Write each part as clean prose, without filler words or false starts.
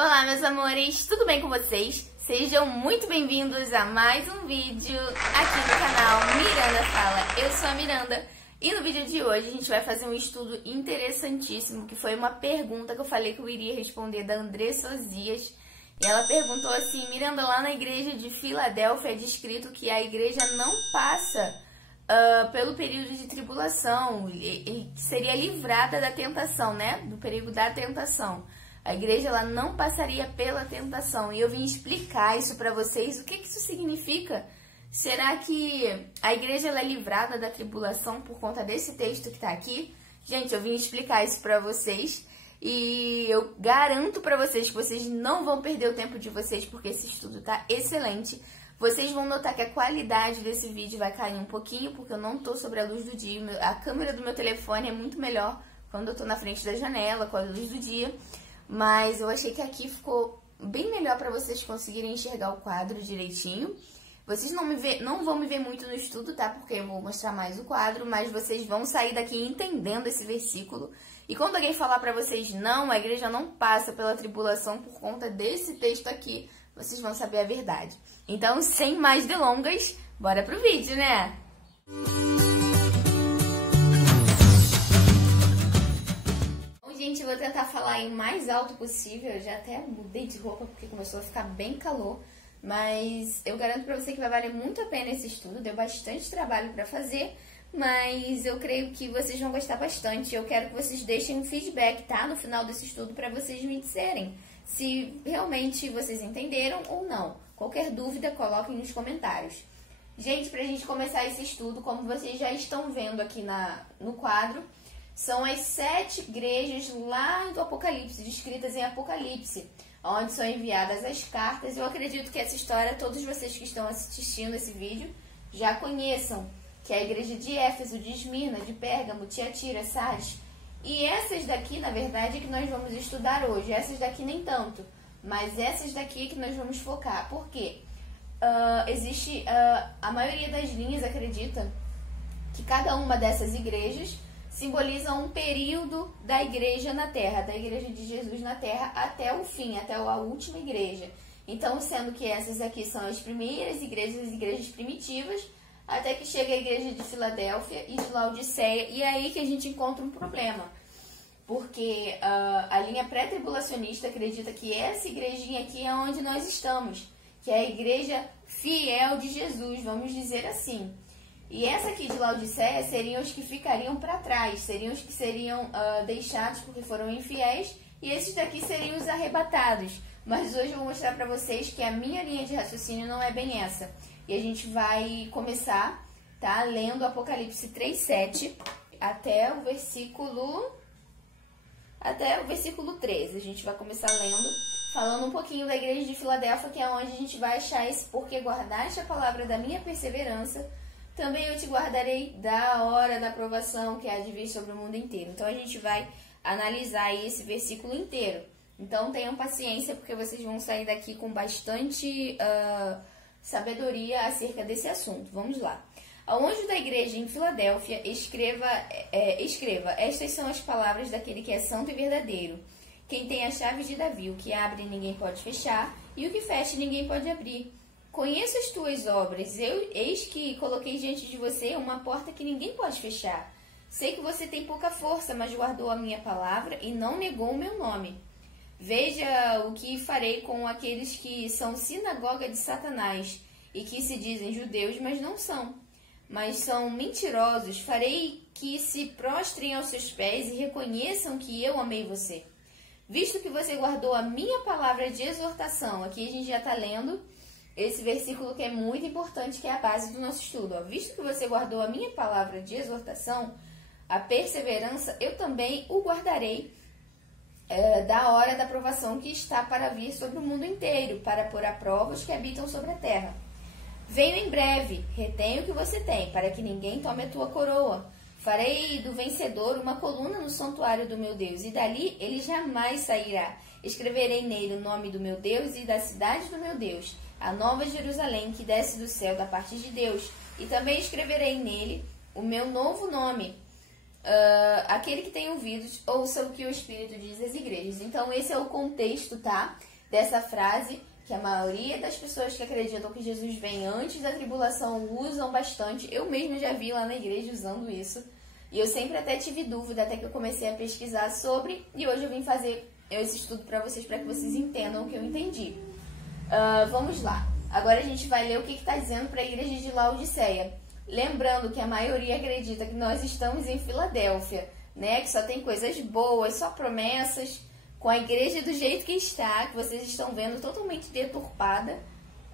Olá, meus amores, tudo bem com vocês? Sejam muito bem-vindos a mais um vídeo aqui no canal Miranda Fala. Eu sou a Miranda e no vídeo de hoje a gente vai fazer um estudo interessantíssimo, que foi uma pergunta que eu falei que eu iria responder da Andressa Osias. E ela perguntou assim: Miranda, lá na igreja de Filadélfia é descrito que a igreja não passa pelo período de tribulação, e seria livrada da tentação, né? Do perigo da tentação. A igreja ela não passaria pela tentação. E eu vim explicar isso para vocês. O que isso significa? Será que a igreja ela é livrada da tribulação por conta desse texto que está aqui? Gente, eu vim explicar isso para vocês. E eu garanto para vocês que vocês não vão perder o tempo de vocês, porque esse estudo tá excelente. Vocês vão notar que a qualidade desse vídeo vai cair um pouquinho, porque eu não tô sobre a luz do dia. A câmera do meu telefone é muito melhor quando eu tô na frente da janela, com a luz do dia. Mas eu achei que aqui ficou bem melhor para vocês conseguirem enxergar o quadro direitinho. Vocês não vão me ver muito no estudo, tá? Porque eu vou mostrar mais o quadro, mas vocês vão sair daqui entendendo esse versículo. E quando alguém falar para vocês, não, a igreja não passa pela tribulação por conta desse texto aqui, vocês vão saber a verdade. Então, sem mais delongas, bora pro vídeo, né? Gente, eu vou tentar falar o mais alto possível. Eu já até mudei de roupa porque começou a ficar bem calor. Mas eu garanto pra você que vai valer muito a pena esse estudo. Deu bastante trabalho pra fazer, mas eu creio que vocês vão gostar bastante. Eu quero que vocês deixem um feedback, tá? No final desse estudo, pra vocês me disserem se realmente vocês entenderam ou não. Qualquer dúvida, coloquem nos comentários. Gente, pra gente começar esse estudo, como vocês já estão vendo aqui no quadro, são as 7 igrejas lá do Apocalipse, descritas em Apocalipse, onde são enviadas as cartas. Eu acredito que essa história, todos vocês que estão assistindo esse vídeo já conheçam, que é a igreja de Éfeso, de Esmirna, de Pérgamo, Tiatira, Sardes. E essas daqui, na verdade, é que nós vamos estudar hoje. Essas daqui nem tanto, mas essas daqui é que nós vamos focar. Por quê? A maioria das linhas acredita que cada uma dessas igrejas simboliza um período da igreja na terra, da igreja de Jesus na terra até o fim, até a última igreja. Então, sendo que essas aqui são as primeiras igrejas, as igrejas primitivas, até que chega a igreja de Filadélfia e de Laodiceia, e é aí que a gente encontra um problema. Porque a linha pré-tribulacionista acredita que essa igrejinha aqui é onde nós estamos, que é a igreja fiel de Jesus, vamos dizer assim. E essa aqui de Laodiceia seriam os que ficariam para trás, seriam os que seriam deixados porque foram infiéis, e esses daqui seriam os arrebatados. Mas hoje eu vou mostrar para vocês que a minha linha de raciocínio não é bem essa. E a gente vai começar, tá, lendo Apocalipse 3:7 até o versículo 13. A gente vai começar lendo, falando um pouquinho da igreja de Filadélfia, que é onde a gente vai achar esse porque guardaste a palavra da minha perseverança, também eu te guardarei da hora da provação que há de vir sobre o mundo inteiro. Então, a gente vai analisar aí esse versículo inteiro. Então, tenham paciência, porque vocês vão sair daqui com bastante sabedoria acerca desse assunto. Vamos lá. Ao anjo da igreja em Filadélfia, escreva, estas são as palavras daquele que é santo e verdadeiro, quem tem a chave de Davi, o que abre ninguém pode fechar, e o que fecha ninguém pode abrir. Conheço as tuas obras, eis que coloquei diante de você uma porta que ninguém pode fechar. Sei que você tem pouca força, mas guardou a minha palavra e não negou o meu nome. Veja o que farei com aqueles que são sinagoga de Satanás e que se dizem judeus, mas não são, mas são mentirosos. Farei que se prostrem aos seus pés e reconheçam que eu amei você. Visto que você guardou a minha palavra de exortação, aqui a gente já está lendo esse versículo que é muito importante, que é a base do nosso estudo. Ó. Visto que você guardou a minha palavra de exortação, a perseverança, eu também o guardarei da hora da provação que está para vir sobre o mundo inteiro, para pôr à prova os que habitam sobre a terra. Venho em breve, retenho o que você tem, para que ninguém tome a tua coroa. Farei do vencedor uma coluna no santuário do meu Deus, e dali ele jamais sairá. Escreverei nele o nome do meu Deus e da cidade do meu Deus, a nova Jerusalém que desce do céu da parte de Deus, e também escreverei nele o meu novo nome. aquele que tem ouvidos, ouça o que o Espírito diz às igrejas. Então, esse é o contexto, tá? Dessa frase que a maioria das pessoas que acreditam que Jesus vem antes da tribulação usam bastante. Eu mesma já vi lá na igreja usando isso. E eu sempre até tive dúvida, até que eu comecei a pesquisar sobre. E hoje eu vim fazer esse estudo para vocês vocês entendam o que eu entendi. Vamos lá. Agora a gente vai ler o que está dizendo para a igreja de Laodiceia. Lembrando que a maioria acredita que nós estamos em Filadélfia, né? Que só tem coisas boas, só promessas. Com a igreja do jeito que está, que vocês estão vendo, totalmente deturpada.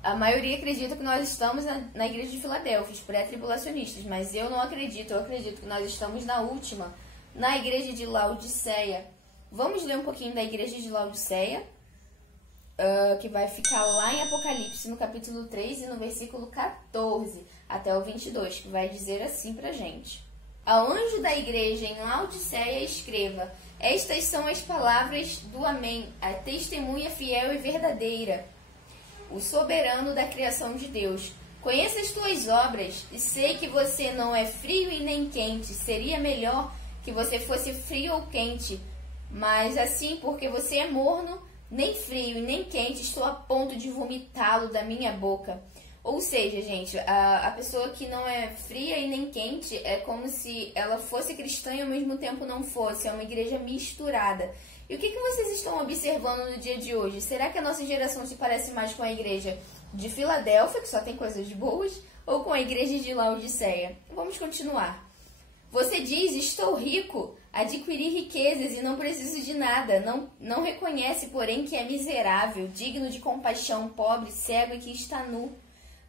A maioria acredita que nós estamos na igreja de Filadélfia, os pré-tribulacionistas. Mas eu não acredito, eu acredito que nós estamos na última, na igreja de Laodiceia. Vamos ler um pouquinho da igreja de Laodiceia, que vai ficar lá em Apocalipse, no capítulo 3 e no versículo 14 até o 22, que vai dizer assim pra gente. Ao anjo da igreja em Laodiceia escreva: estas são as palavras do Amém, a testemunha fiel e verdadeira, o soberano da criação de Deus. Conheço as tuas obras e sei que você não é frio e nem quente. Seria melhor que você fosse frio ou quente, mas assim, porque você é morno, nem frio e nem quente, estou a ponto de vomitá-lo da minha boca. Ou seja, gente, a pessoa que não é fria e nem quente é como se ela fosse cristã e ao mesmo tempo não fosse. É uma igreja misturada. E o que vocês estão observando no dia de hoje? Será que a nossa geração se parece mais com a igreja de Filadélfia, que só tem coisas boas, ou com a igreja de Laodiceia? Vamos continuar. Você diz: estou rico, adquiri riquezas e não preciso de nada. Não reconhece, porém, que é miserável, digno de compaixão, pobre, cego e que está nu.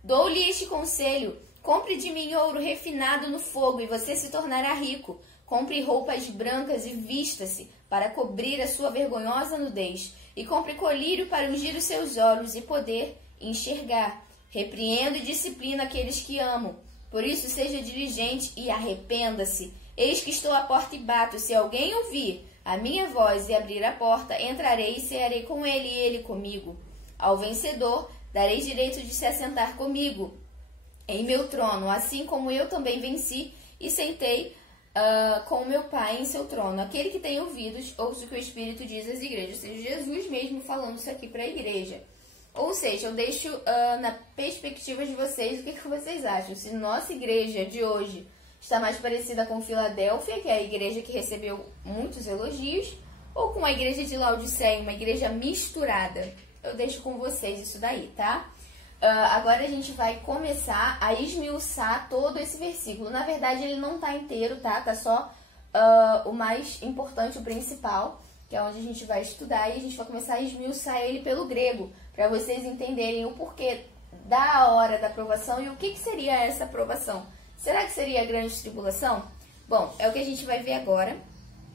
Dou-lhe este conselho: compre de mim ouro refinado no fogo e você se tornará rico. Compre roupas brancas e vista-se para cobrir a sua vergonhosa nudez. E compre colírio para ungir os seus olhos e poder enxergar. Repreendo e disciplino aqueles que amo. Por isso seja diligente e arrependa-se. Eis que estou à porta e bato. Se alguém ouvir a minha voz e abrir a porta, entrarei e cearei com ele e ele comigo. Ao vencedor darei direito de se assentar comigo em meu trono, assim como eu também venci e sentei com meu Pai em seu trono. Aquele que tem ouvidos, ouça o que o Espírito diz às igrejas. Ou seja, Jesus mesmo falando isso aqui para a igreja. Ou seja, eu deixo na perspectiva de vocês o que vocês acham. Se nossa igreja de hoje está mais parecida com Filadélfia, que é a igreja que recebeu muitos elogios, ou com a igreja de Laodiceia, uma igreja misturada. Eu deixo com vocês isso daí, tá? Agora a gente vai começar a esmiuçar todo esse versículo. Na verdade, ele não tá inteiro, tá? Tá só o mais importante, o principal, que é onde a gente vai estudar. E a gente vai começar a esmiuçar ele pelo grego, para vocês entenderem o porquê da hora da aprovação e o que seria essa aprovação. Será que seria a grande tribulação? Bom, é o que a gente vai ver agora.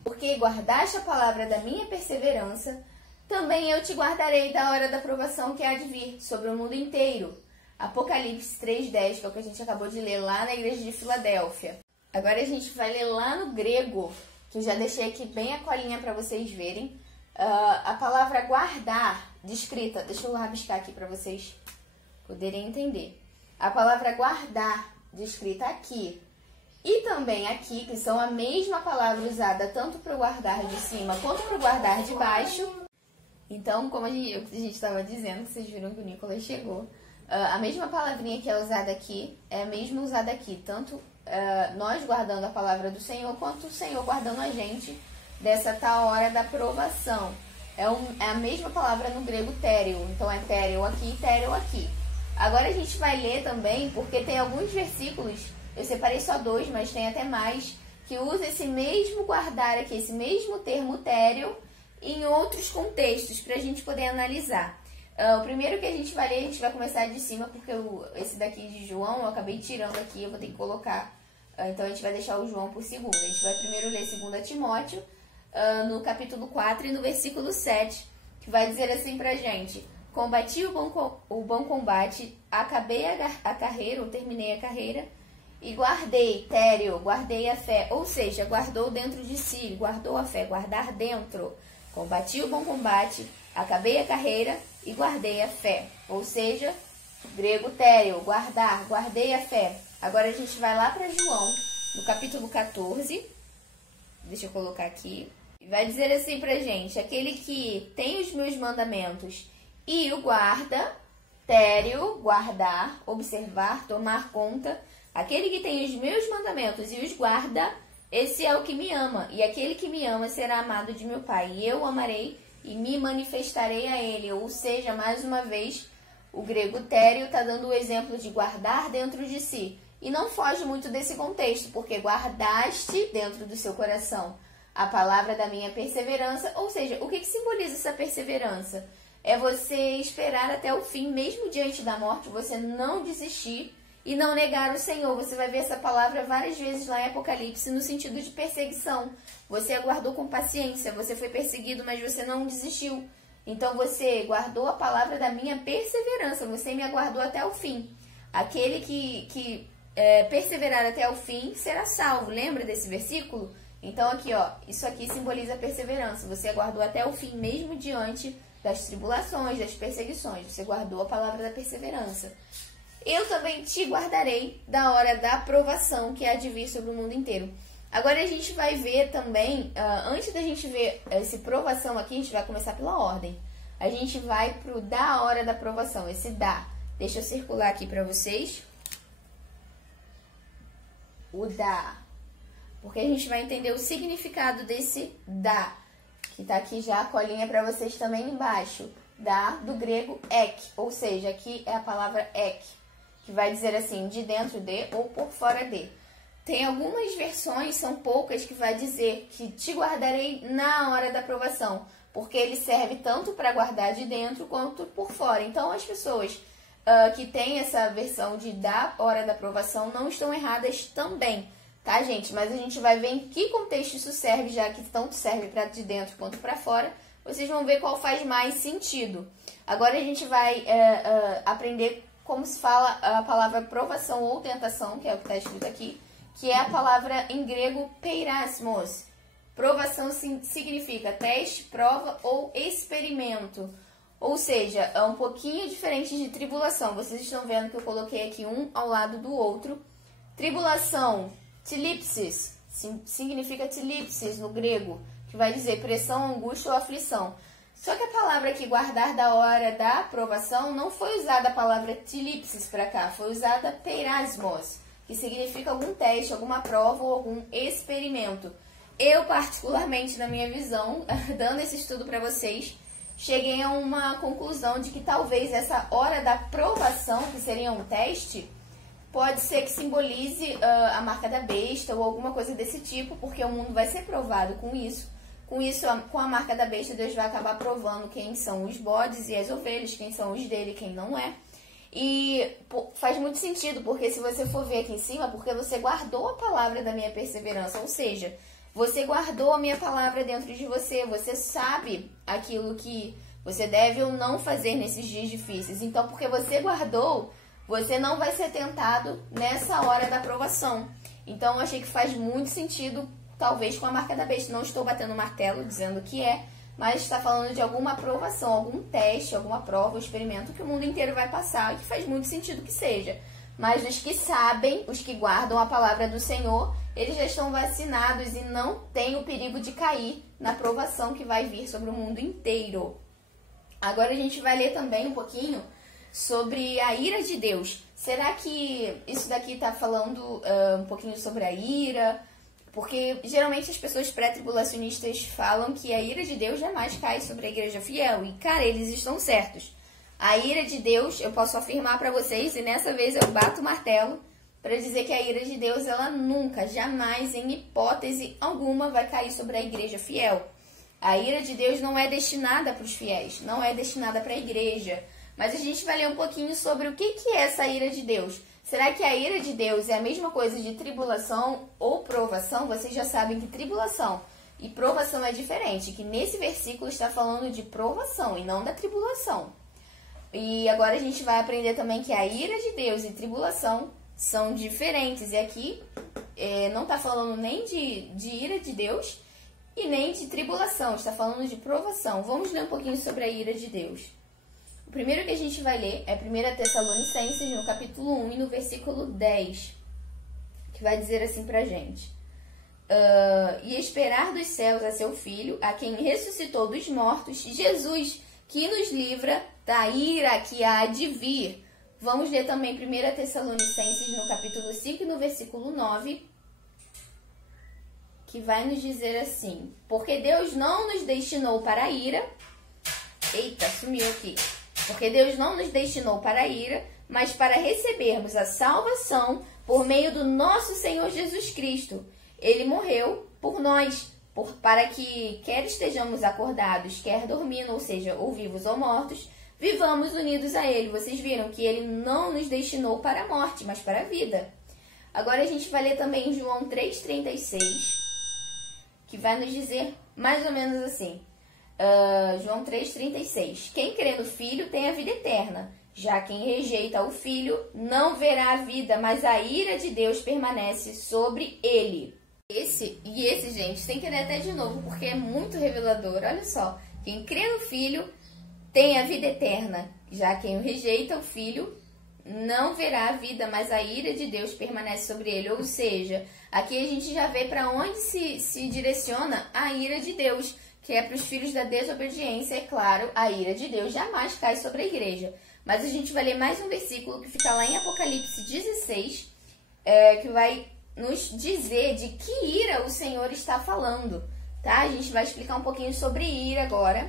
Porque guardaste a palavra da minha perseverança, também eu te guardarei da hora da provação que há de vir sobre o mundo inteiro. Apocalipse 3:10, que é o que a gente acabou de ler lá na igreja de Filadélfia. Agora a gente vai ler lá no grego, que eu já deixei aqui bem a colinha para vocês verem. A palavra guardar, descrita, deixa eu rabiscar aqui para vocês poderem entender. A palavra guardar, descrita aqui, e também aqui, que são a mesma palavra usada tanto para o guardar de cima quanto para o guardar de baixo. Então, como a gente estava dizendo, vocês viram que o Nicolas chegou, a mesma palavrinha que é usada aqui é a mesma usada aqui. Tanto nós guardando a palavra do Senhor, quanto o Senhor guardando a gente dessa tal hora da provação. É a mesma palavra no grego téreo. Então, é téreo aqui e téreo aqui. Agora a gente vai ler também, porque tem alguns versículos, eu separei só 2, mas tem até mais, que usa esse mesmo guardar aqui, esse mesmo termo téreo, em outros contextos, para a gente poder analisar. O primeiro que a gente vai ler, a gente vai começar de cima, porque esse daqui de João eu acabei tirando aqui, eu vou ter que colocar. Então a gente vai deixar o João por segundo. A gente vai primeiro ler 2 Timóteo, no capítulo 4 e no versículo 7, que vai dizer assim pra gente: combati o bom combate, acabei a carreira, ou terminei a carreira, e guardei, téreo, guardei a fé. Ou seja, guardou dentro de si, guardou a fé, guardar dentro. Combati o bom combate, acabei a carreira e guardei a fé. Ou seja, grego téreo, guardar, guardei a fé. Agora a gente vai lá para João, no capítulo 14, Deixa eu colocar aqui. Vai dizer assim pra gente: aquele que tem os meus mandamentos e o guarda, tério, guardar, observar, tomar conta. Aquele que tem os meus mandamentos e os guarda, esse é o que me ama. E aquele que me ama será amado de meu Pai. E eu o amarei e me manifestarei a ele. Ou seja, mais uma vez, o grego tério está dando o exemplo de guardar dentro de si. E não foge muito desse contexto, porque guardaste dentro do seu coração a palavra da minha perseverança. Ou seja, o que simboliza essa perseverança? É você esperar até o fim, mesmo diante da morte, você não desistir e não negar o Senhor. Você vai ver essa palavra várias vezes lá em Apocalipse, no sentido de perseguição. Você aguardou com paciência, você foi perseguido, mas você não desistiu. Então você guardou a palavra da minha perseverança, você me aguardou até o fim. Aquele que perseverar até o fim será salvo. Lembra desse versículo? Então aqui, ó, isso aqui simboliza a perseverança. Você aguardou até o fim, mesmo diante das tribulações, das perseguições. Você guardou a palavra da perseverança. Eu também te guardarei da hora da provação que há de vir sobre o mundo inteiro. Agora a gente vai ver também, antes da gente ver essa provação aqui, a gente vai começar pela ordem. A gente vai pro da hora da provação, esse dá. Deixa eu circular aqui para vocês. O dá. Porque a gente vai entender o significado desse dá. Que tá aqui já a colinha para vocês também embaixo. Dá, do grego ek, ou seja, aqui é a palavra ek, que vai dizer assim, de dentro de ou por fora de. Tem algumas versões, são poucas, que vai dizer que te guardarei na hora da provação, porque ele serve tanto para guardar de dentro quanto por fora. Então as pessoas que têm essa versão de da hora da provação não estão erradas também, tá, gente? Mas a gente vai ver em que contexto isso serve, já que tanto serve para de dentro quanto para fora. Vocês vão ver qual faz mais sentido. Agora a gente vai aprender como se fala a palavra provação ou tentação, que é o que está escrito aqui, que é a palavra em grego peirasmos. Provação significa teste, prova ou experimento. Ou seja, é um pouquinho diferente de tribulação. Vocês estão vendo que eu coloquei aqui um ao lado do outro. Tribulação, tilipsis, significa tilipsis no grego, que vai dizer pressão, angústia ou aflição. Só que a palavra aqui, guardar da hora da provação, não foi usada a palavra tilipsis para cá, foi usada peirasmos, que significa algum teste, alguma prova ou algum experimento. Eu, particularmente, na minha visão, dando esse estudo para vocês, cheguei a uma conclusão de que talvez essa hora da provação, que seria um teste, pode ser que simbolize a marca da besta ou alguma coisa desse tipo, porque o mundo vai ser provado com isso. Com a marca da besta, Deus vai acabar provando quem são os bodes e as ovelhas, quem são os dele e quem não é. E faz muito sentido, porque se você for ver aqui em cima, porque você guardou a palavra da minha perseverança, ou seja, você guardou a minha palavra dentro de você, você sabe aquilo que você deve ou não fazer nesses dias difíceis. Então, porque você guardou, você não vai ser tentado nessa hora da provação. Então, eu achei que faz muito sentido, talvez com a marca da besta. Não estou batendo martelo dizendo que é, mas está falando de alguma aprovação, algum teste, alguma prova, experimento que o mundo inteiro vai passar, e que faz muito sentido que seja. Mas os que sabem, os que guardam a palavra do Senhor, eles já estão vacinados e não têm o perigo de cair na provação que vai vir sobre o mundo inteiro. Agora a gente vai ler também um pouquinho sobre a ira de Deus. Será que isso daqui está falando um pouquinho sobre a ira? Porque geralmente as pessoas pré-tribulacionistas falam que a ira de Deus jamais cai sobre a igreja fiel. E, cara, eles estão certos. A ira de Deus, eu posso afirmar para vocês, e nessa vez eu bato o martelo, para dizer que a ira de Deus, ela nunca, jamais, em hipótese alguma, vai cair sobre a igreja fiel. A ira de Deus não é destinada para os fiéis, não é destinada para a igreja. Mas a gente vai ler um pouquinho sobre o que é essa ira de Deus. Será que a ira de Deus é a mesma coisa de tribulação ou provação? Vocês já sabem que tribulação e provação é diferente, que nesse versículo está falando de provação e não da tribulação. E agora a gente vai aprender também que a ira de Deus e tribulação são diferentes. E aqui não está falando nem de ira de Deus e nem de tribulação, está falando de provação. Vamos ler um pouquinho sobre a ira de Deus. O primeiro que a gente vai ler é 1 Tessalonicenses, no capítulo 1 e no versículo 10, que vai dizer assim pra gente. e esperar dos céus a seu Filho, a quem ressuscitou dos mortos, Jesus, que nos livra da ira que há de vir. Vamos ler também 1 Tessalonicenses, no capítulo 5 e no versículo 9, que vai nos dizer assim: porque Deus não nos destinou para a ira. Eita, sumiu aqui. Porque Deus não nos destinou para a ira, mas para recebermos a salvação por meio do nosso Senhor Jesus Cristo. Ele morreu por nós, para que, quer estejamos acordados, quer dormindo, ou seja, ou vivos ou mortos, vivamos unidos a Ele. Vocês viram que Ele não nos destinou para a morte, mas para a vida. Agora a gente vai ler também João 3,36, que vai nos dizer mais ou menos assim. João 3,36. Quem crê no Filho tem a vida eterna. Já quem rejeita o Filho não verá a vida, mas a ira de Deus permanece sobre ele. Esse, gente, tem que ler até de novo, porque é muito revelador. Olha só. Quem crê no Filho tem a vida eterna. Já quem rejeita o Filho não verá a vida, mas a ira de Deus permanece sobre ele. Ou seja, aqui a gente já vê para onde se direciona a ira de Deus, que é para os filhos da desobediência. É claro, a ira de Deus jamais cai sobre a igreja. Mas a gente vai ler mais um versículo que fica lá em Apocalipse 16, que vai nos dizer de que ira o Senhor está falando, tá? A gente vai explicar um pouquinho sobre ira agora.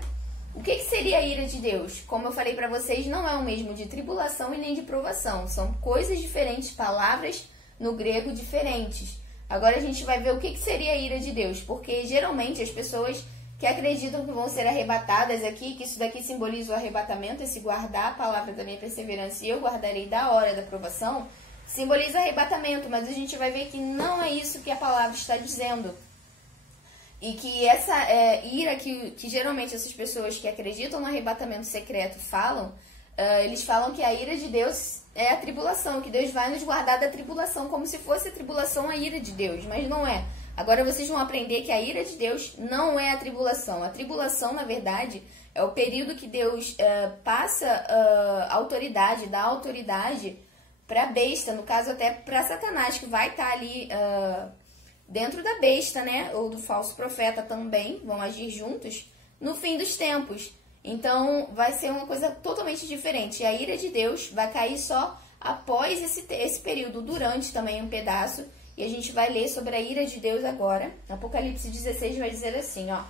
O que seria a ira de Deus? Como eu falei para vocês, não é o mesmo de tribulação e nem de provação. São coisas diferentes, palavras no grego diferentes. Agora a gente vai ver o que seria a ira de Deus, porque geralmente as pessoas que acreditam que vão ser arrebatadas aqui, que isso daqui simboliza o arrebatamento, esse guardar a palavra da minha perseverança e eu guardarei da hora da provação, simboliza arrebatamento, mas a gente vai ver que não é isso que a palavra está dizendo. E que essa ira que geralmente essas pessoas que acreditam no arrebatamento secreto falam, eles falam que a ira de Deus é a tribulação, que Deus vai nos guardar da tribulação, como se fosse a tribulação a ira de Deus, mas não é. Agora vocês vão aprender que a ira de Deus não é a tribulação. A tribulação, na verdade, é o período que Deus passa autoridade, dá autoridade para a besta, no caso até para Satanás, que vai estar ali dentro da besta, né? Ou do falso profeta também, vão agir juntos no fim dos tempos. Então vai ser uma coisa totalmente diferente. E a ira de Deus vai cair só após esse período, durante também um pedaço. E a gente vai ler sobre a ira de Deus agora. Apocalipse 16 vai dizer assim, ó.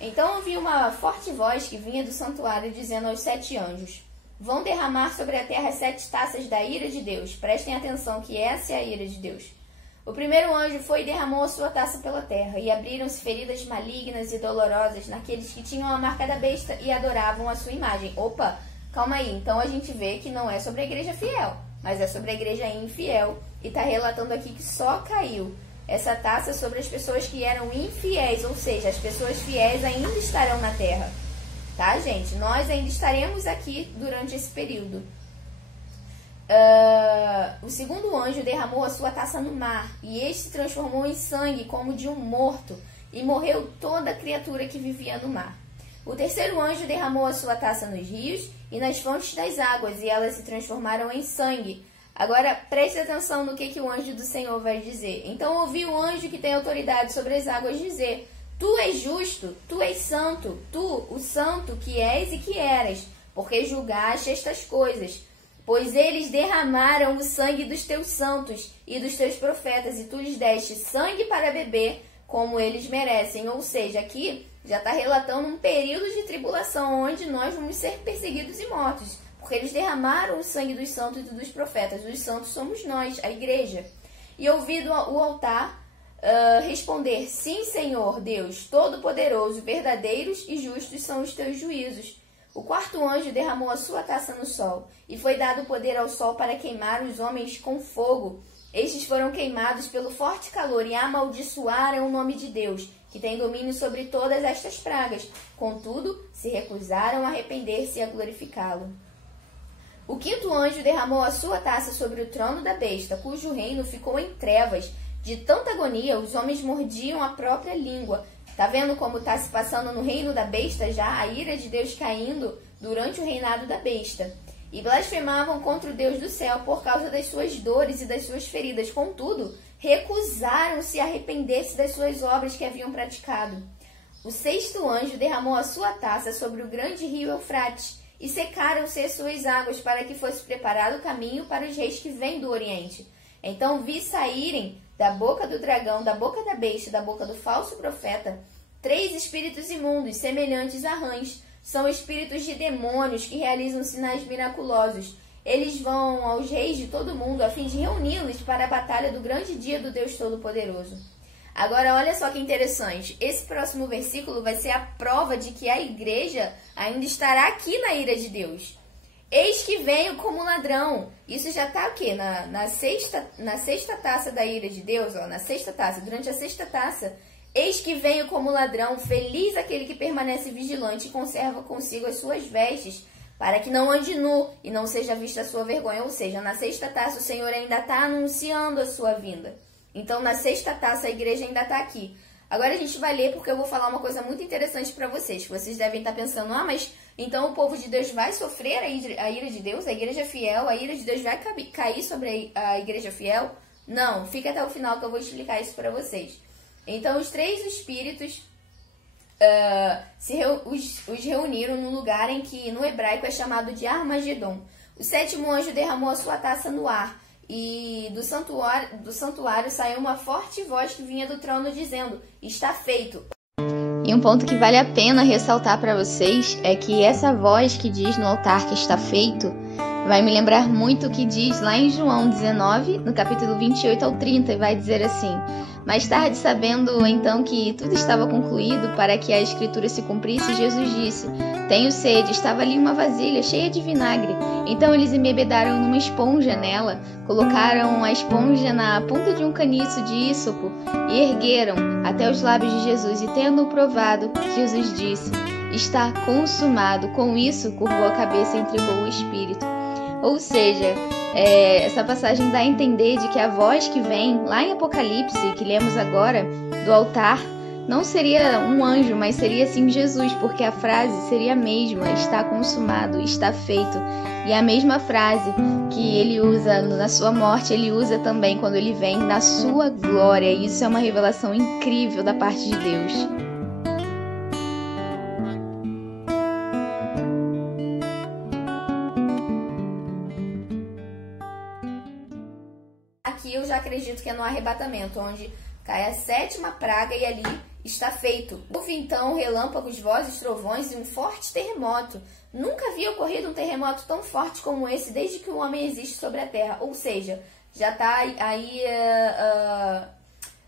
Então ouvi uma forte voz que vinha do santuário dizendo aos 7 anjos: vão derramar sobre a terra 7 taças da ira de Deus. Prestem atenção que essa é a ira de Deus. O primeiro anjo foi e derramou a sua taça pela terra, e abriram-se feridas malignas e dolorosas naqueles que tinham a marca da besta e adoravam a sua imagem. Opa, calma aí. Então a gente vê que não é sobre a igreja fiel, mas é sobre a igreja infiel. E está relatando aqui que só caiu essa taça sobre as pessoas que eram infiéis, ou seja, as pessoas fiéis ainda estarão na terra. Tá, gente? Nós ainda estaremos aqui durante esse período. O segundo anjo derramou a sua taça no mar, e este se transformou em sangue como de um morto, e morreu toda criatura que vivia no mar. O terceiro anjo derramou a sua taça nos rios e nas fontes das águas, e elas se transformaram em sangue. Agora, preste atenção no que o anjo do Senhor vai dizer. Então ouvi o anjo que tem autoridade sobre as águas dizer: tu és justo, tu és santo, tu, o santo que és e que eras, porque julgaste estas coisas. Pois eles derramaram o sangue dos teus santos e dos teus profetas, e tu lhes deste sangue para beber, como eles merecem. Ou seja, aqui já está relatando um período de tribulação, onde nós vamos ser perseguidos e mortos. Porque eles derramaram o sangue dos santos e dos profetas. Os santos somos nós, a igreja. E ouvido o altar responder: sim, Senhor Deus, Todo-Poderoso, verdadeiros e justos são os teus juízos. O quarto anjo derramou a sua taça no sol, e foi dado poder ao sol para queimar os homens com fogo. Estes foram queimados pelo forte calor e amaldiçoaram o nome de Deus, que tem domínio sobre todas estas pragas. Contudo, se recusaram a arrepender-se e a glorificá-lo. O quinto anjo derramou a sua taça sobre o trono da besta, cujo reino ficou em trevas. De tanta agonia, os homens mordiam a própria língua. Tá vendo como está se passando no reino da besta já? A ira de Deus caindo durante o reinado da besta. E blasfemavam contra o Deus do céu por causa das suas dores e das suas feridas. Contudo, recusaram-se a arrepender-se das suas obras que haviam praticado. O sexto anjo derramou a sua taça sobre o grande rio Eufrates, e secaram-se as suas águas, para que fosse preparado o caminho para os reis que vêm do Oriente. Então vi saírem da boca do dragão, da boca da besta, da boca do falso profeta, 3 espíritos imundos, semelhantes a rãs. São espíritos de demônios que realizam sinais miraculosos. Eles vão aos reis de todo mundo a fim de reuni-los para a batalha do grande dia do Deus Todo-Poderoso. Agora, olha só que interessante. Esse próximo versículo vai ser a prova de que a igreja ainda estará aqui na ira de Deus. Eis que venho como ladrão. Isso já está o quê? Na sexta taça da ira de Deus, ó, na sexta taça, durante a sexta taça. Eis que venho como ladrão, feliz aquele que permanece vigilante e conserva consigo as suas vestes, para que não ande nu e não seja vista a sua vergonha. Ou seja, na sexta taça o Senhor ainda está anunciando a sua vinda. Então, na sexta taça, a igreja ainda está aqui. Agora a gente vai ler, porque eu vou falar uma coisa muito interessante para vocês. Vocês devem estar pensando, mas então o povo de Deus vai sofrer a ira de Deus, a igreja fiel, a ira de Deus vai cair sobre a igreja fiel? Não, fica até o final que eu vou explicar isso para vocês. Então, os 3 espíritos os reuniram num lugar em que no hebraico é chamado de Armagedon. O 7º anjo derramou a sua taça no ar, e do santuário saiu uma forte voz que vinha do trono dizendo: está feito. E um ponto que vale a pena ressaltar para vocês é que essa voz que diz no altar que está feito vai me lembrar muito o que diz lá em João 19, no capítulo 28 ao 30, e vai dizer assim: mais tarde, sabendo então que tudo estava concluído para que a escritura se cumprisse, Jesus disse: tenho sede. Estava ali uma vasilha cheia de vinagre. Então eles embebedaram numa esponja nela, colocaram a esponja na ponta de um caniço de ísopo e ergueram até os lábios de Jesus. E tendo-o provado, Jesus disse: está consumado. Com isso, curvou a cabeça e entregou o espírito. Ou seja, essa passagem dá a entender de que a voz que vem lá em Apocalipse, que lemos agora, do altar, não seria um anjo, mas seria sim Jesus, porque a frase seria a mesma: está consumado, está feito. E a mesma frase que ele usa na sua morte, ele usa também quando ele vem na sua glória. E isso é uma revelação incrível da parte de Deus. Aqui eu já acredito que é no arrebatamento, onde cai a 7ª praga e ali está feito. Houve então relâmpagos, vozes, trovões e um forte terremoto. Nunca havia ocorrido um terremoto tão forte como esse desde que o homem existe sobre a terra. Ou seja, já está aí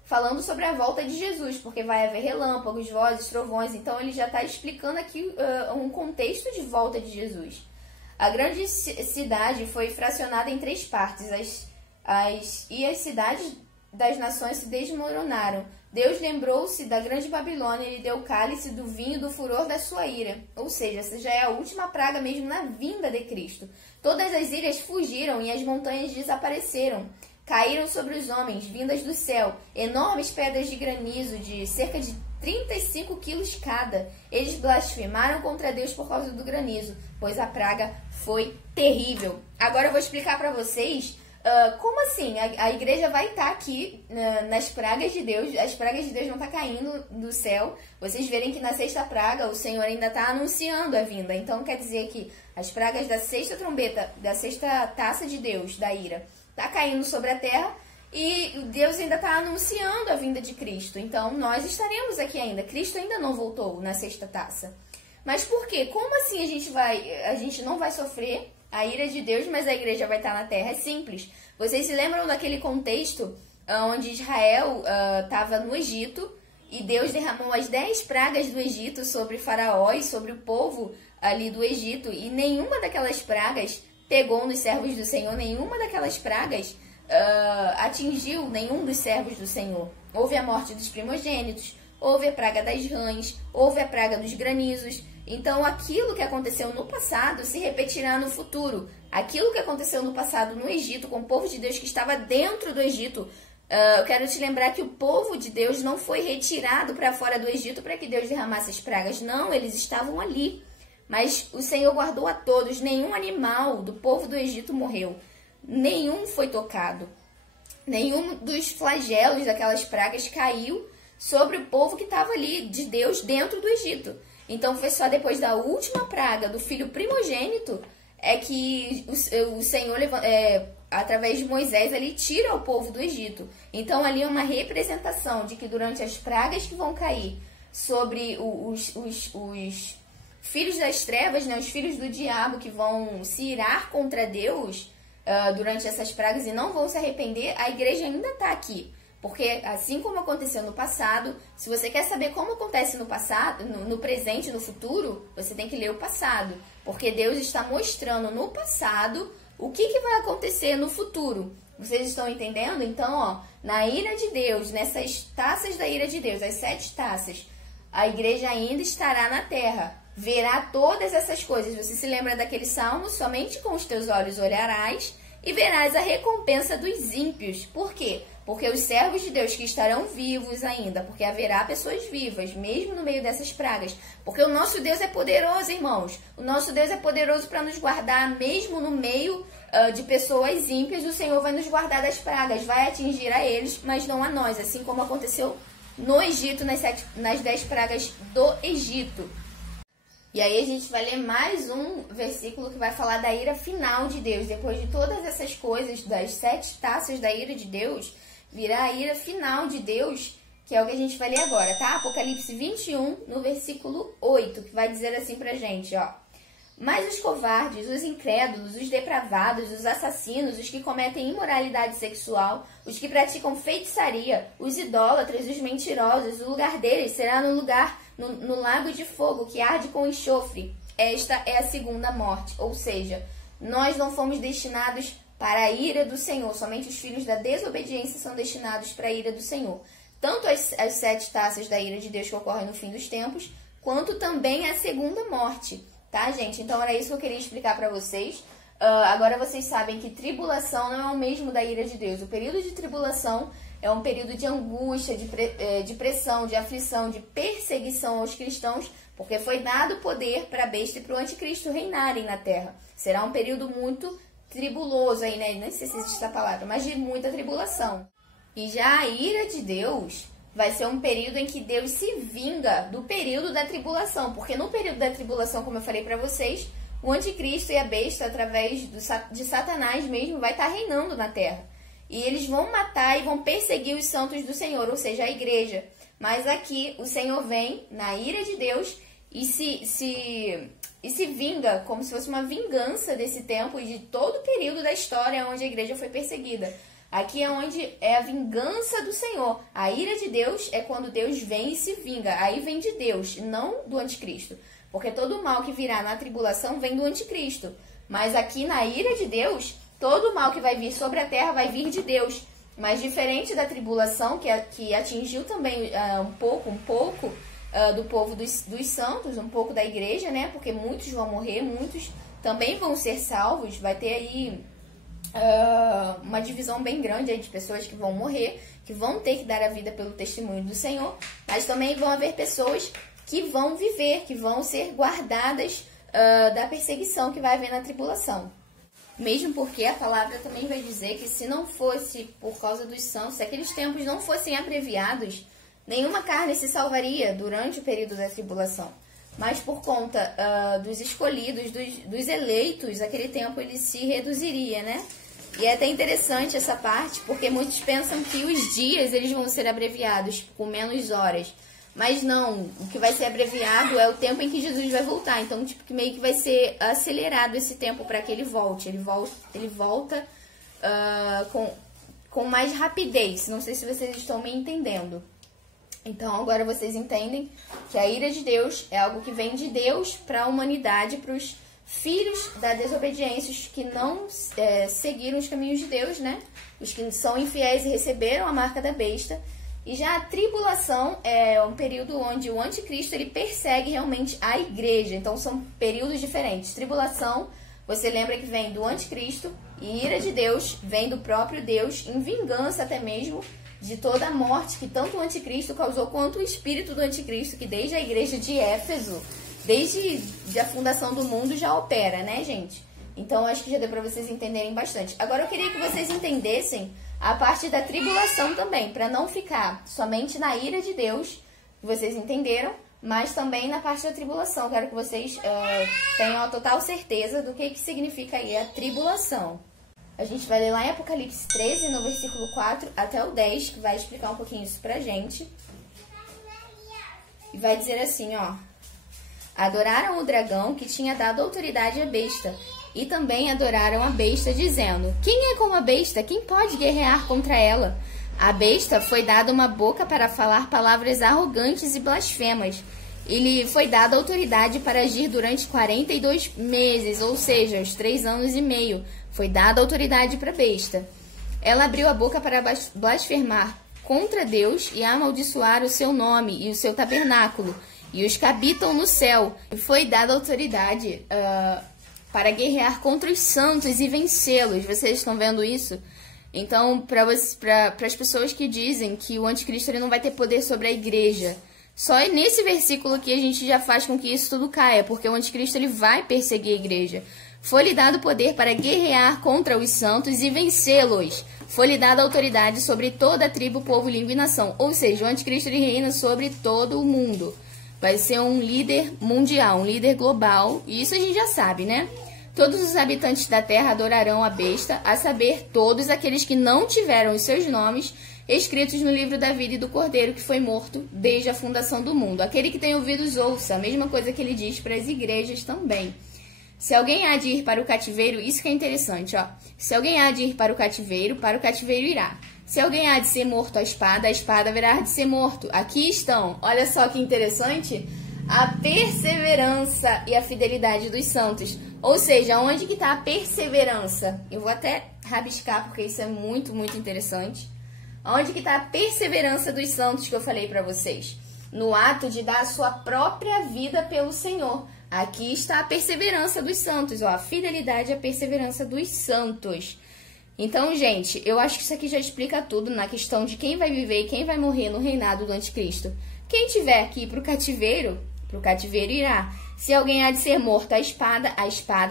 falando sobre a volta de Jesus, porque vai haver relâmpagos, vozes, trovões. Então ele já está explicando aqui um contexto de volta de Jesus. A grande cidade foi fracionada em 3 partes. As cidades das nações se desmoronaram. Deus lembrou-se da grande Babilônia e lhe deu o cálice do vinho do furor da sua ira. Ou seja, essa já é a última praga mesmo na vinda de Cristo. Todas as ilhas fugiram e as montanhas desapareceram. Caíram sobre os homens, vindas do céu, enormes pedras de granizo de cerca de 35 quilos cada. Eles blasfemaram contra Deus por causa do granizo, pois a praga foi terrível. Agora eu vou explicar para vocês como assim a igreja vai estar aqui nas pragas de Deus. As pragas de Deus não estão caindo do céu. Vocês verem que na 6ª praga o Senhor ainda está anunciando a vinda. Então quer dizer que as pragas da 6ª trombeta, da 6ª taça de Deus, da ira, está caindo sobre a terra e Deus ainda está anunciando a vinda de Cristo. Então nós estaremos aqui ainda. Cristo ainda não voltou na 6ª taça. Mas por quê? Como assim a gente não vai sofrer a ira de Deus, mas a igreja vai estar na terra? É simples. Vocês se lembram daquele contexto onde Israel estava no Egito e Deus derramou as 10 pragas do Egito sobre Faraó e sobre o povo ali do Egito, e nenhuma daquelas pragas pegou nos servos do Senhor, nenhuma daquelas pragas atingiu nenhum dos servos do Senhor. Houve a morte dos primogênitos, houve a praga das rãs, houve a praga dos granizos. Então, aquilo que aconteceu no passado se repetirá no futuro. Aquilo que aconteceu no passado no Egito, com o povo de Deus que estava dentro do Egito, eu quero te lembrar que o povo de Deus não foi retirado para fora do Egito para que Deus derramasse as pragas. Não, eles estavam ali. Mas o Senhor guardou a todos. Nenhum animal do povo do Egito morreu. Nenhum foi tocado. nenhum dos flagelos daquelas pragas caiu sobre o povo que estava ali de Deus dentro do Egito. Então foi só depois da última praga do filho primogênito é que o Senhor, através de Moisés, ele tira o povo do Egito. Então ali é uma representação de que durante as pragas que vão cair sobre os filhos das trevas, né, os filhos do diabo que vão se irar contra Deus durante essas pragas e não vão se arrepender, a igreja ainda está aqui. Porque assim como aconteceu no passado, se você quer saber como acontece no passado, no presente e no futuro, você tem que ler o passado. Porque Deus está mostrando no passado o que vai acontecer no futuro. Vocês estão entendendo? Então, ó, na ira de Deus, nessas taças da ira de Deus, as 7 taças, a igreja ainda estará na terra. Verá todas essas coisas. Você se lembra daquele salmo? Somente com os teus olhos olharás e verás a recompensa dos ímpios. Por quê? Porque os servos de Deus que estarão vivos ainda, porque haverá pessoas vivas, mesmo no meio dessas pragas. Porque o nosso Deus é poderoso, irmãos. O nosso Deus é poderoso para nos guardar, mesmo no meio de pessoas ímpias. O Senhor vai nos guardar das pragas, vai atingir a eles, mas não a nós. Assim como aconteceu no Egito, nas 10 pragas do Egito. E aí a gente vai ler mais um versículo que vai falar da ira final de Deus. Depois de todas essas coisas, das 7 taças da ira de Deus, virá a ira final de Deus, que é o que a gente vai ler agora, tá? Apocalipse 21, no versículo 8, que vai dizer assim pra gente, ó. Mas os covardes, os incrédulos, os depravados, os assassinos, os que cometem imoralidade sexual, os que praticam feitiçaria, os idólatras, os mentirosos, o lugar deles será no lago de fogo que arde com enxofre. Esta é a segunda morte, ou seja, nós não fomos destinados para a ira do Senhor, somente os filhos da desobediência são destinados para a ira do Senhor. Tanto as 7 taças da ira de Deus que ocorrem no fim dos tempos, quanto também a segunda morte. Tá, gente? Então era isso que eu queria explicar para vocês. Agora vocês sabem que tribulação não é o mesmo da ira de Deus. O período de tribulação é um período de angústia, de pressão, de aflição, de perseguição aos cristãos, porque foi dado poder para a besta e para o anticristo reinarem na terra. Será um período muito tribuloso aí, né? Nem sei se existe essa palavra, mas de muita tribulação. E já a ira de Deus vai ser um período em que Deus se vinga do período da tribulação. Porque no período da tribulação, como eu falei para vocês, o anticristo e a besta, através de Satanás mesmo, vai estar reinando na terra. E eles vão matar e vão perseguir os santos do Senhor, ou seja, a igreja. Mas aqui o Senhor vem na ira de Deus e se vinga, como se fosse uma vingança desse tempo e de todo o período da história onde a igreja foi perseguida. Aqui é onde é a vingança do Senhor. A ira de Deus é quando Deus vem e se vinga. Aí vem de Deus, não do anticristo. Porque todo o mal que virá na tribulação vem do anticristo. Mas aqui na ira de Deus, todo o mal que vai vir sobre a terra vai vir de Deus. Mas diferente da tribulação, que atingiu também um pouco do povo dos santos, um pouco da igreja, né? Porque muitos vão morrer, muitos também vão ser salvos. Vai ter aí uma divisão bem grande aí de pessoas que vão morrer, que vão ter que dar a vida pelo testemunho do Senhor, mas também vão haver pessoas que vão viver, que vão ser guardadas da perseguição que vai haver na tribulação. Mesmo porque a palavra também vai dizer que se não fosse por causa dos santos, se aqueles tempos não fossem abreviados, nenhuma carne se salvaria durante o período da tribulação. Mas por conta dos escolhidos, dos eleitos, aquele tempo ele se reduziria, né? E é até interessante essa parte, porque muitos pensam que os dias eles vão ser abreviados com menos horas. Mas não, o que vai ser abreviado é o tempo em que Jesus vai voltar. Então, tipo, que meio que vai ser acelerado esse tempo para que ele volte. Ele volta com mais rapidez. Não sei se vocês estão me entendendo. Então, agora vocês entendem que a ira de Deus é algo que vem de Deus para a humanidade, para os filhos da desobediência, os que não seguiram os caminhos de Deus, né? Os que são infiéis e receberam a marca da besta. E já a tribulação é um período onde o anticristo ele persegue realmente a igreja. Então, são períodos diferentes. Tribulação, você lembra que vem do anticristo, e ira de Deus vem do próprio Deus, em vingança até mesmo de toda a morte que tanto o anticristo causou, quanto o espírito do anticristo, que desde a igreja de Éfeso, desde a fundação do mundo, já opera, né, gente? Então, acho que já deu para vocês entenderem bastante. Agora, eu queria que vocês entendessem a parte da tribulação também, para não ficar somente na ira de Deus, vocês entenderam, mas também na parte da tribulação. Quero que vocês tenham a total certeza do que significa aí a tribulação. A gente vai ler lá em Apocalipse 13, no versículo 4 até o 10, que vai explicar um pouquinho isso pra gente. E vai dizer assim, ó: adoraram o dragão que tinha dado autoridade à besta, e também adoraram a besta, dizendo: quem é como a besta? Quem pode guerrear contra ela? A besta foi dada uma boca para falar palavras arrogantes e blasfemas. E lhe foi dada autoridade para agir durante 42 meses, ou seja, os 3 anos e meio. Foi dada autoridade para a besta. Ela abriu a boca para blasfemar contra Deus e amaldiçoar o seu nome e o seu tabernáculo, e os que habitam no céu. E foi dada autoridade para guerrear contra os santos e vencê-los. Vocês estão vendo isso? Então, para as pessoas que dizem que o anticristo ele não vai ter poder sobre a igreja, só nesse versículo aqui a gente já faz com que isso tudo caia, porque o anticristo ele vai perseguir a igreja. Foi-lhe dado poder para guerrear contra os santos e vencê-los. Foi-lhe dada autoridade sobre toda a tribo, povo, língua e nação. Ou seja, o anticristo ele reina sobre todo o mundo. Vai ser um líder mundial, um líder global. E isso a gente já sabe, né? Todos os habitantes da terra adorarão a besta, a saber, todos aqueles que não tiveram os seus nomes escritos no livro da vida e do Cordeiro, que foi morto desde a fundação do mundo. Aquele que tem ouvidos, ouça. A mesma coisa que ele diz para as igrejas também. Se alguém há de ir para o cativeiro, isso que é interessante, ó. Se alguém há de ir para o cativeiro irá. Se alguém há de ser morto à espada haverá de ser morto. Aqui estão, olha só que interessante, a perseverança e a fidelidade dos santos. Ou seja, onde que está a perseverança? Eu vou até rabiscar, porque isso é muito, muito interessante. Onde que está a perseverança dos santos que eu falei para vocês? No ato de dar a sua própria vida pelo Senhor. Aqui está a perseverança dos santos, ó, a fidelidade e a perseverança dos santos. Então, gente, eu acho que isso aqui já explica tudo na questão de quem vai viver e quem vai morrer no reinado do anticristo. Quem tiver aqui para o cativeiro irá. Se alguém há de ser morto à espada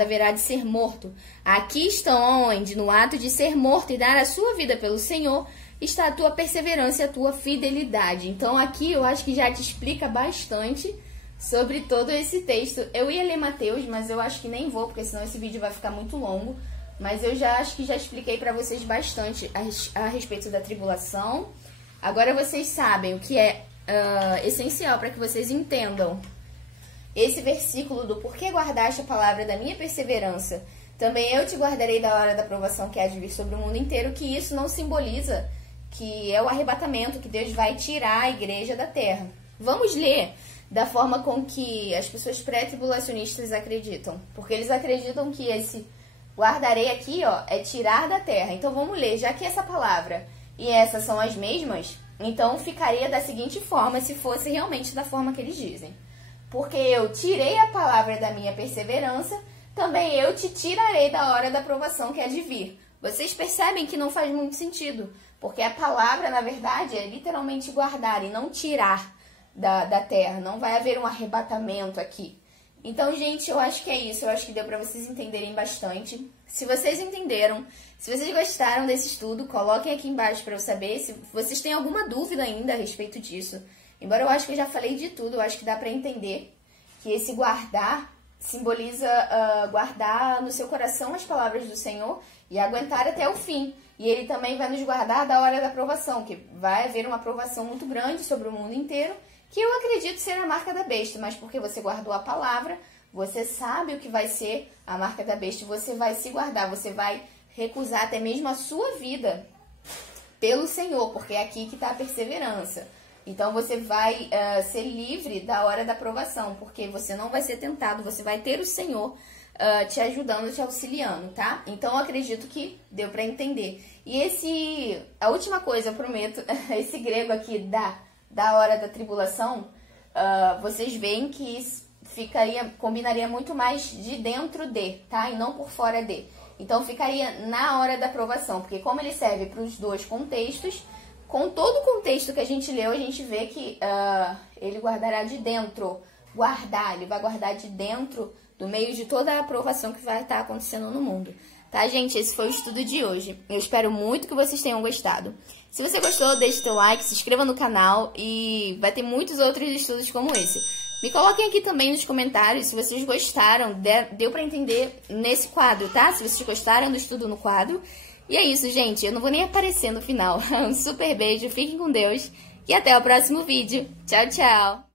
haverá de ser morto. Aqui estão onde, no ato de ser morto e dar a sua vida pelo Senhor, está a tua perseverança e a tua fidelidade. Então, aqui eu acho que já te explica bastante sobre todo esse texto. Eu ia ler Mateus, mas eu acho que nem vou, porque senão esse vídeo vai ficar muito longo. Mas eu já acho que já expliquei para vocês bastante a respeito da tribulação. Agora vocês sabem o que é essencial para que vocês entendam esse versículo do porquê guardaste a palavra da minha perseverança. Também eu te guardarei da hora da provação que há de vir sobre o mundo inteiro, que isso não simboliza que é o arrebatamento, que Deus vai tirar a igreja da terra. Vamos ler da forma com que as pessoas pré-tribulacionistas acreditam. Porque eles acreditam que esse guardarei aqui, ó, é tirar da terra. Então vamos ler, já que essa palavra e essa são as mesmas, então ficaria da seguinte forma, se fosse realmente da forma que eles dizem. Porque eu tirei a palavra da minha perseverança, também eu te tirarei da hora da provação que há de vir. Vocês percebem que não faz muito sentido, porque a palavra, na verdade, é literalmente guardar e não tirar da terra. Não vai haver um arrebatamento aqui. Então, gente, eu acho que é isso. Eu acho que deu para vocês entenderem bastante. Se vocês entenderam, se vocês gostaram desse estudo, coloquem aqui embaixo para eu saber se vocês têm alguma dúvida ainda a respeito disso. Embora eu acho que eu já falei de tudo, eu acho que dá para entender que esse guardar simboliza guardar no seu coração as palavras do Senhor e aguentar até o fim. E ele também vai nos guardar da hora da provação, que vai haver uma provação muito grande sobre o mundo inteiro, que eu acredito ser a marca da besta, mas porque você guardou a palavra, você sabe o que vai ser a marca da besta, você vai se guardar, você vai recusar até mesmo a sua vida pelo Senhor, porque é aqui que está a perseverança. Então você vai ser livre da hora da provação, porque você não vai ser tentado, você vai ter o Senhor te ajudando, te auxiliando, tá? Então eu acredito que deu para entender. E a última coisa, eu prometo, esse grego aqui da hora da tribulação, vocês veem que combinaria muito mais de dentro de, tá? E não por fora de. Então ficaria na hora da provação, porque como ele serve para os dois contextos, com todo o contexto que a gente leu, a gente vê que ele guardará de dentro, ele vai guardar de dentro do meio de toda a aprovação que vai estar acontecendo no mundo. Tá, gente? Esse foi o estudo de hoje. Eu espero muito que vocês tenham gostado. Se você gostou, deixe seu like, se inscreva no canal e vai ter muitos outros estudos como esse. Me coloquem aqui também nos comentários se vocês gostaram, deu pra entender nesse quadro, tá? Se vocês gostaram do estudo no quadro. E é isso, gente. Eu não vou nem aparecer no final. Um super beijo, fiquem com Deus e até o próximo vídeo. Tchau, tchau!